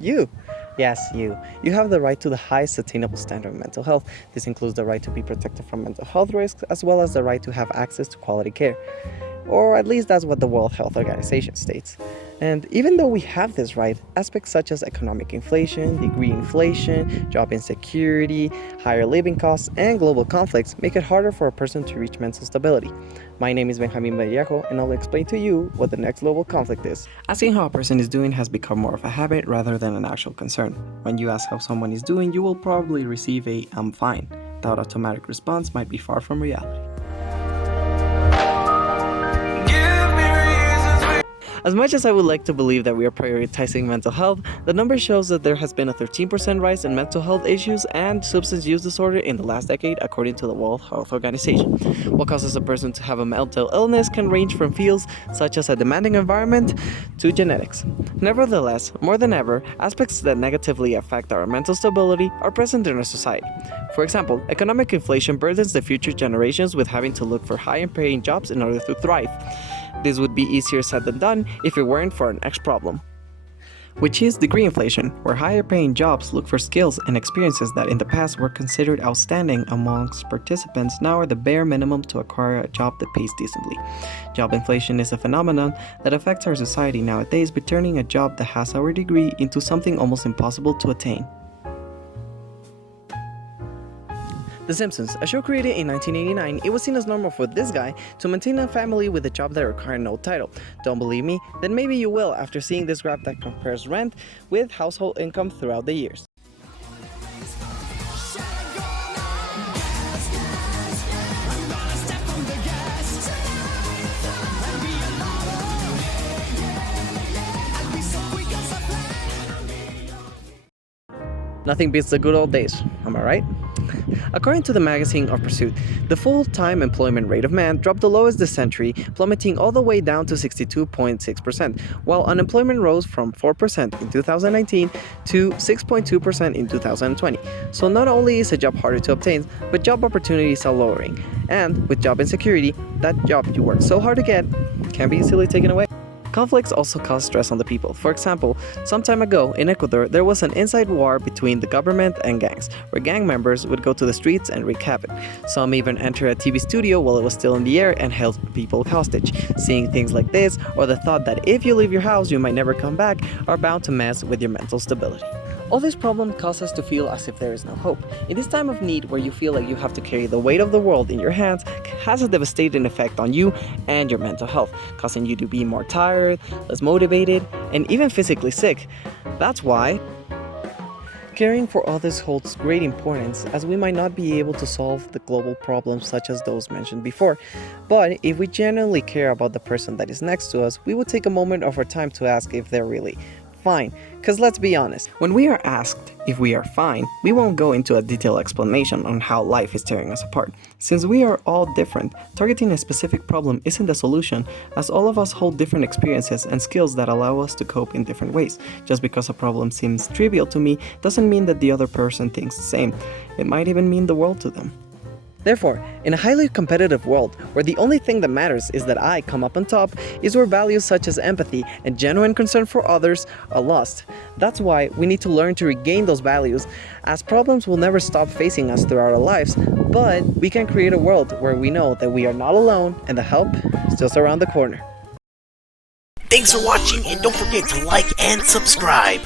You. Yes, you. You have the right to the highest attainable standard of mental health. This includes the right to be protected from mental health risks, as well as the right to have access to quality care. Or at least that's what the World Health Organization states. And even though we have this right, aspects such as economic inflation, degree inflation, job insecurity, higher living costs, and global conflicts make it harder for a person to reach mental stability. My name is Benjamin Vallejo, and I'll explain to you what the next global conflict is. Asking how a person is doing has become more of a habit rather than an actual concern. When you ask how someone is doing, you will probably receive a "I'm fine." That automatic response might be far from reality. As much as I would like to believe that we are prioritizing mental health, the number shows that there has been a 13% rise in mental health issues and substance use disorder in the last decade, according to the World Health Organization. What causes a person to have a mental illness can range from fields such as a demanding environment to genetics. Nevertheless, more than ever, aspects that negatively affect our mental stability are present in our society. For example, economic inflation burdens the future generations with having to look for high-paying jobs in order to thrive. This would be easier said than done if it weren't for an next problem, which is degree inflation, where higher paying jobs look for skills and experiences that in the past were considered outstanding amongst participants now are the bare minimum to acquire a job that pays decently. Job inflation is a phenomenon that affects our society nowadays by turning a job that has our degree into something almost impossible to attain. The Simpsons, a show created in 1989, it was seen as normal for this guy to maintain a family with a job that required no title. Don't believe me? Then maybe you will after seeing this graph that compares rent with household income throughout the years. Nothing beats the good old days, am I right? According to the magazine of Pursuit, the full-time employment rate of man dropped the lowest this century, plummeting all the way down to 62.6%, while unemployment rose from 4% in 2019 to 6.2% in 2020. So not only is a job harder to obtain, but job opportunities are lowering. And with job insecurity, that job you worked so hard to get can be easily taken away. Conflicts also cause stress on the people. For example, some time ago in Ecuador, there was an inside war between the government and gangs, where gang members would go to the streets and wreak havoc. Some even entered a TV studio while it was still in the air and held people hostage. Seeing things like this, or the thought that if you leave your house you might never come back, are bound to mess with your mental stability. All these problems cause us to feel as if there is no hope. In this time of need where you feel like you have to carry the weight of the world in your hands has a devastating effect on you and your mental health, causing you to be more tired, less motivated, and even physically sick. That's why caring for others holds great importance, as we might not be able to solve the global problems such as those mentioned before. But if we genuinely care about the person that is next to us, we would take a moment of our time to ask if they're really fine. Because let's be honest, when we are asked if we are fine, we won't go into a detailed explanation on how life is tearing us apart. Since we are all different, targeting a specific problem isn't the solution, as all of us hold different experiences and skills that allow us to cope in different ways. Just because a problem seems trivial to me doesn't mean that the other person thinks the same. It might even mean the world to them. Therefore, in a highly competitive world where the only thing that matters is that I come up on top, is where values such as empathy and genuine concern for others are lost. That's why we need to learn to regain those values, as problems will never stop facing us throughout our lives, but we can create a world where we know that we are not alone and the help is just around the corner. Thanks for watching, and don't forget to like and subscribe.